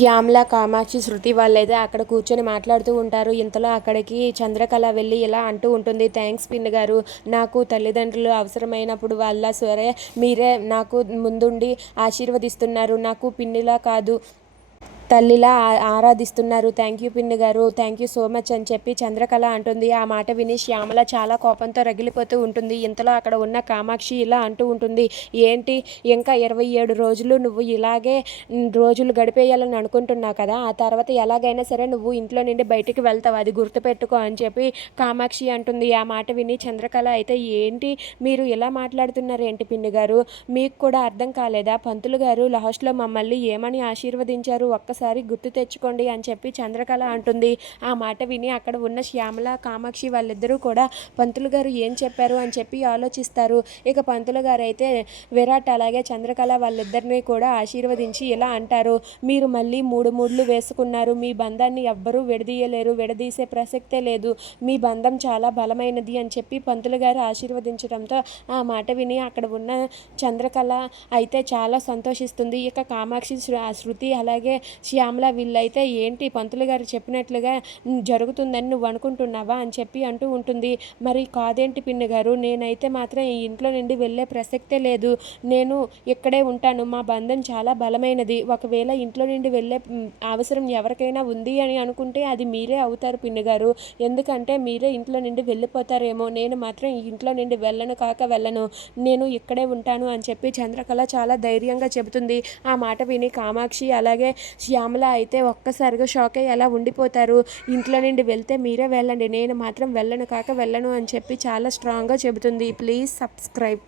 శ్యామల కామాక్షి శృతి వాళ్ళైతే అక్కడ కూర్చొని మాట్లాడుతూ ఉంటారు. ఇంతలో అక్కడికి చంద్రకళ వెళ్ళి ఇలా అంటూ ఉంటుంది. థ్యాంక్స్ పిన్ గారు నాకు తల్లిదండ్రులు అవసరమైనప్పుడు వాళ్ళ సరే మీరే నాకు ముందుండి ఆశీర్వదిస్తున్నారు. నాకు పిన్నిలా కాదు. తల్లిలా ఆరాధిస్తున్నారు. థ్యాంక్ యూ పిన్ని గారు. థ్యాంక్ యూ సో మచ్ అని చెప్పి చంద్రకళ అంటుంది. ఆ మాట విని శ్యామల చాలా కోపంతో రగిలిపోతూ ఉంటుంది. ఇంతలో అక్కడ ఉన్న కామాక్షి ఇలా అంటూ ఉంటుంది. ఏంటి? ఇంకా ఇరవై ఏడు రోజులు నువ్వు ఇలాగే రోజులు గడిపేయాలని అనుకుంటున్నావు కదా? ఆ తర్వాత ఎలాగైనా సరే నువ్వు ఇంట్లో నుండి బయటికి వెళ్తావు. అది గుర్తుపెట్టుకో అని చెప్పి కామాక్షి అంటుంది. ఆ మాట విని చంద్రకళ అయితే ఏంటి? మీరు ఇలా మాట్లాడుతున్నారు ఏంటి పిన్ని గారు? మీకు కూడా అర్థం కాలేదా? పంతులు గారు లాస్ట్లో మమ్మల్ని ఏమని ఆశీర్వదించారు? ఒక్కసారి గుర్తు తెచ్చుకోండి అని చెప్పి చంద్రకళ అంటుంది. ఆ మాట విని అక్కడ ఉన్న శ్యామల కామాక్షి వాళ్ళిద్దరూ కూడా పంతులు గారు ఏం చెప్పారు అని చెప్పి ఆలోచిస్తారు. ఇక పంతులు గారు అయితే విరాట్ అలాగే చంద్రకళ వాళ్ళిద్దరిని కూడా ఆశీర్వదించి ఇలా అంటారు. మీరు మళ్ళీ మూడు మూడ్లు వేసుకున్నారు. మీ బంధాన్ని ఎవ్వరూ విడదీయలేరు. విడదీసే ప్రసక్తే లేదు. మీ బంధం చాలా బలమైనది అని చెప్పి పంతులు గారు ఆశీర్వదించడంతో ఆ మాట విని అక్కడ ఉన్న చంద్రకళ అయితే చాలా సంతోషిస్తుంది. ఇక కామాక్షి శృతి అలాగే శ్యామల వీళ్ళైతే ఏంటి పంతులు గారు చెప్పినట్లుగా జరుగుతుందని నువ్వు అనుకుంటున్నావా అని చెప్పి అంటూ ఉంటుంది. మరి కాదేంటి పిన్ని గారు? నేనైతే మాత్రం ఈ ఇంట్లో నుండి వెళ్ళే ప్రసక్తే లేదు. నేను ఇక్కడే ఉంటాను. మా బంధం చాలా బలమైనది. ఒకవేళ ఇంట్లో నుండి వెళ్ళే అవసరం ఎవరికైనా ఉంది అని అనుకుంటే అది మీరే అవుతారు పిన్ని గారు. ఎందుకంటే మీరే ఇంట్లో నుండి వెళ్ళిపోతారేమో. నేను మాత్రం ఈ ఇంట్లో నుండి వెళ్ళను కాక వెళ్ళను. నేను ఇక్కడే ఉంటాను అని చెప్పి చంద్రకళ చాలా ధైర్యంగా చెబుతుంది. ఆ మాట విని కామాక్షి అలాగే శ్యామల అయితే ఒక్కసారిగా షాక్ అయ్యి అలా ఉండిపోతారు. ఇంట్లో నుండి వెళ్తే మీరే వెళ్ళండి. నేను మాత్రం వెళ్ళను కాక వెళ్ళను అని చెప్పి చాలా స్ట్రాంగ్గా చెబుతుంది. Please subscribe